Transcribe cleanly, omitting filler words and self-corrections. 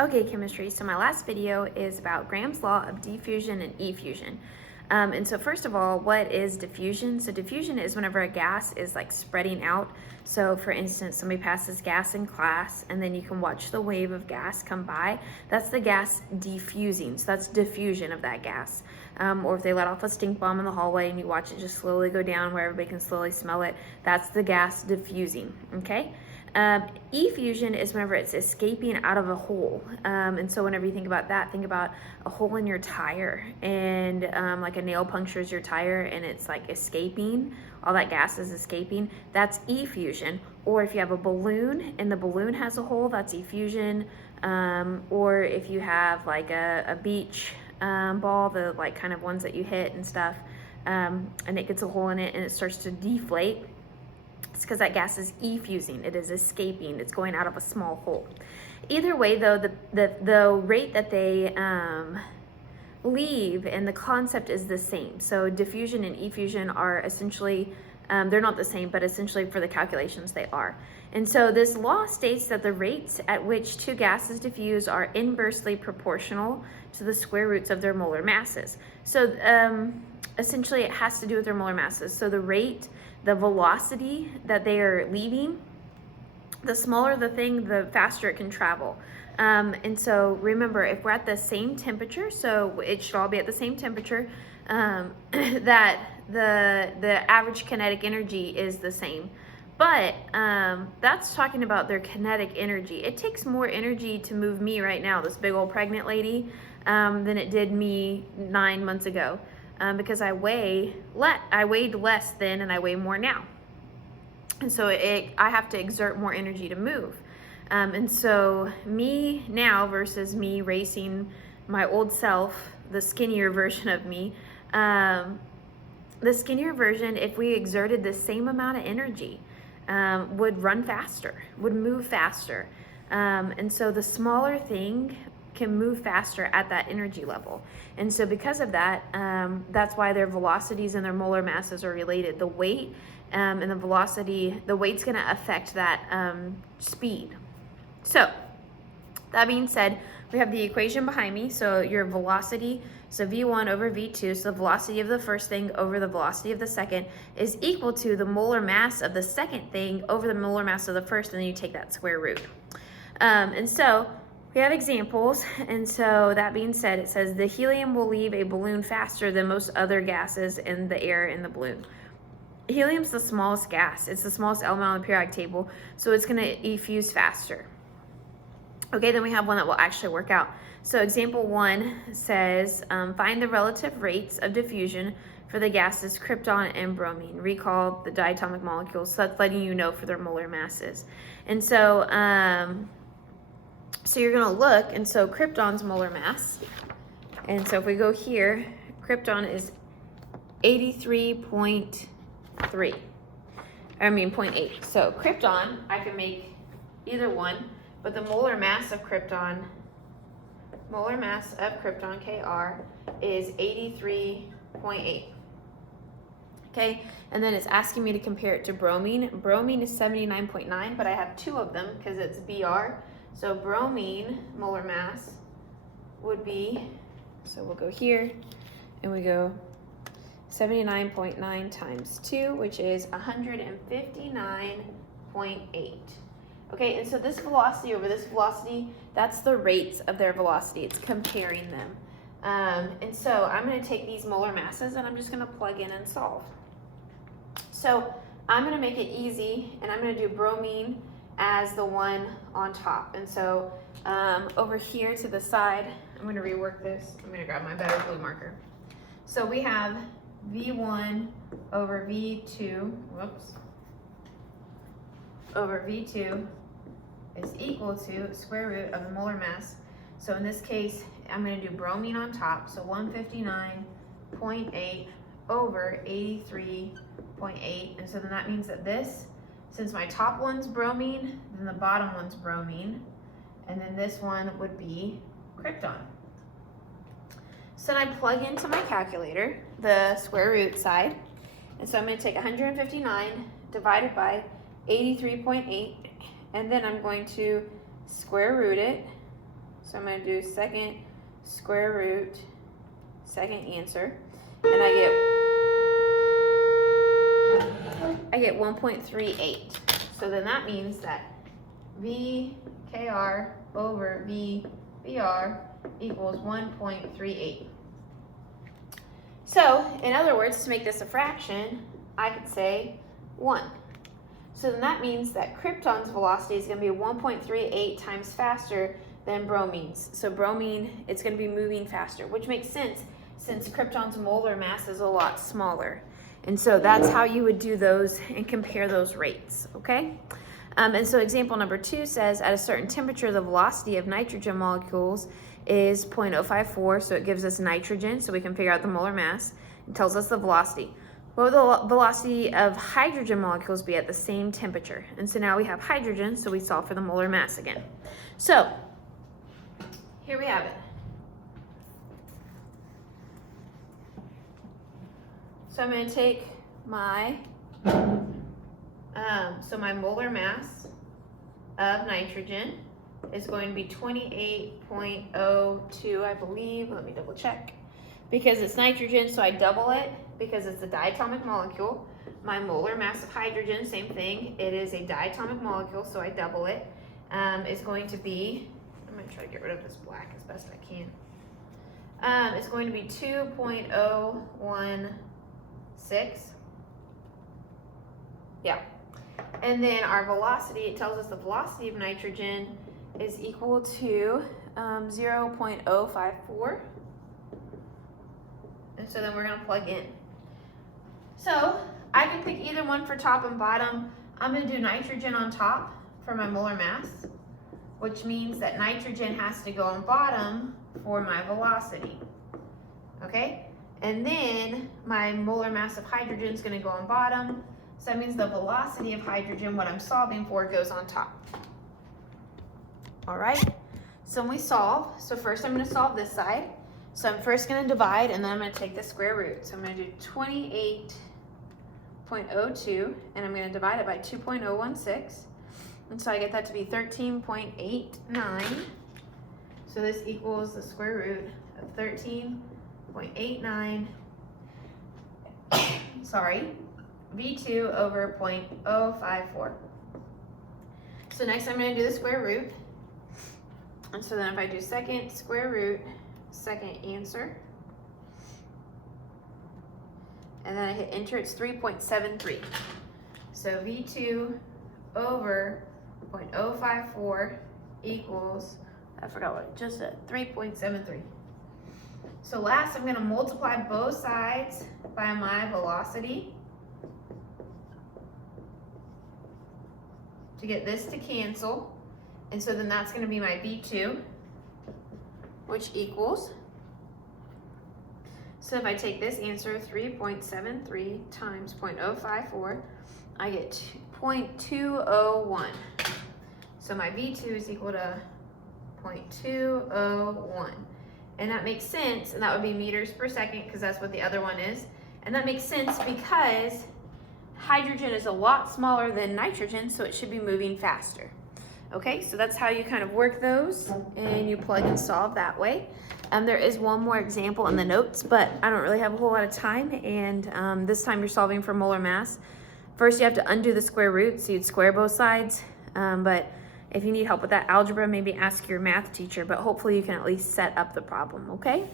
Okay, chemistry. So my last video is about Graham's law of diffusion and effusion. And so first of all, what is diffusion? So diffusion is whenever a gas is like spreading out. So for instance, somebody passes gas in class and then you can watch the wave of gas come by. That's the gas diffusing. So that's diffusion of that gas. Or if they let off a stink bomb in the hallway and you watch it just slowly go down where everybody can slowly smell it, that's the gas diffusing, okay? Effusion is whenever it's escaping out of a hole. And so whenever you think about that, think about a hole in your tire and like a nail punctures your tire and it's like escaping, all that gas is escaping. That's effusion. Or if you have a balloon and the balloon has a hole, that's effusion. Or if you have like a beach ball, the like kind of ones that you hit and stuff, and it gets a hole in it and it starts to deflate. It's because that gas is effusing. It is escaping. It's going out of a small hole. Either way, though, the rate that they leave and the concept is the same. So diffusion and effusion are essentially, they're not the same, but essentially for the calculations they are. And so this law states that the rates at which two gases diffuse are inversely proportional to the square roots of their molar masses. So essentially it has to do with their molar masses. So the rate, the velocity that they are leaving, the smaller the thing, the faster it can travel. And so remember, if we're at the same temperature, so it should all be at the same temperature, that the average kinetic energy is the same. But that's talking about their kinetic energy. It takes more energy to move me right now, this big old pregnant lady, than it did me 9 months ago. Because I weighed less then and I weigh more now. And so I have to exert more energy to move. And so me now versus me racing my old self, the skinnier version of me, the skinnier version, if we exerted the same amount of energy, would run faster, would move faster. And so the smaller thing can move faster at that energy level. And so because of that, that's why their velocities and their molar masses are related. The weight and the velocity, the weight's gonna affect that speed. So that being said, we have the equation behind me. So your velocity, so V1 over V2, so the velocity of the first thing over the velocity of the second is equal to the molar mass of the second thing over the molar mass of the first, and then you take that square root. And so we have examples, and so that being said, it says the helium will leave a balloon faster than most other gases in the air in the balloon. Helium's the smallest gas. It's the smallest element on the periodic table, so it's going to effuse faster. Okay, then we have one that will actually work out. So example 1 says, find the relative rates of diffusion for the gases krypton and bromine. Recall the diatomic molecules, so that's letting you know for their molar masses. And so, so you're gonna look, and so krypton's molar mass, and so if we go here, krypton is 0.8. So krypton, I can make either one, but the molar mass of krypton, Kr, is 83.8. Okay, and then it's asking me to compare it to bromine. Bromine is 79.9, but I have two of them because it's Br. So bromine molar mass would be, so we'll go here and we go 79.9 times 2, which is 159.8. Okay, and so this velocity over this velocity, that's the rates of their velocity. It's comparing them. And so I'm going to take these molar masses and I'm just going to plug in and solve. So I'm going to make it easy, and I'm going to do bromine as the one on top. And so over here to the side, I'm going to rework this. I'm going to grab my better blue marker. So we have V1 over V2, over V2 is equal to square root of the molar mass. So in this case, I'm going to do bromine on top. So 159.8 over 83.8. And so then that means that this, since my top one's bromine, then the bottom one's bromine, and then this one would be krypton. So then I plug into my calculator the square root side, and so I'm going to take 159 divided by 83.8, and then I'm going to square root it. So I'm going to do second square root, second answer, and I get 1.38. So then that means that VKR over VBR equals 1.38. So, in other words, to make this a fraction, I could say 1. So then that means that krypton's velocity is going to be 1.38 times faster than bromine's. So bromine, it's going to be moving faster, which makes sense since krypton's molar mass is a lot smaller. And so that's how you would do those and compare those rates, okay? And so example number 2 says at a certain temperature, the velocity of nitrogen molecules is 0.054, so it gives us nitrogen, so we can figure out the molar mass. It tells us the velocity. What will the velocity of hydrogen molecules be at the same temperature? And so now we have hydrogen, so we solve for the molar mass again. So here we have it. So I'm going to take my, my molar mass of nitrogen is going to be 28.02, I believe. Let me double check. Because it's nitrogen, so I double it because it's a diatomic molecule. My molar mass of hydrogen, same thing. It is a diatomic molecule, so I double it. Is going to be, I'm going to try to get rid of this black as best I can. It's going to be 2.016. Yeah. And then our velocity, it tells us the velocity of nitrogen is equal to 0.054. And so then we're going to plug in. So I can pick either one for top and bottom. I'm going to do nitrogen on top for my molar mass, which means that nitrogen has to go on bottom for my velocity. Okay? And then my molar mass of hydrogen is going to go on bottom. So that means the velocity of hydrogen, what I'm solving for, goes on top. All right? So when we solve, so first I'm going to solve this side. So I'm first going to divide, and then I'm going to take the square root. So I'm going to do 28.02, and I'm going to divide it by 2.016. And so I get that to be 13.89. So this equals the square root of 13.89, V2 over 0.054. So next I'm going to do the square root. And so then if I do second square root, second answer, and then I hit enter, it's 3.73. So V2 over 0.054 equals, I forgot what it just said, 3.73. So last I'm going to multiply both sides by my velocity to get this to cancel. And so then that's going to be my V2, which equals, so if I take this answer, 3.73 times 0.054, I get 0.201. So my V2 is equal to 0.201. And that makes sense, and that would be meters per second because that's what the other one is. And that makes sense because hydrogen is a lot smaller than nitrogen, so it should be moving faster. Okay, so that's how you kind of work those, and you plug and solve that way. There is one more example in the notes, but I don't really have a whole lot of time, and this time you're solving for molar mass. First, you have to undo the square root, so you'd square both sides, but if you need help with that algebra, maybe ask your math teacher, but hopefully you can at least set up the problem, okay?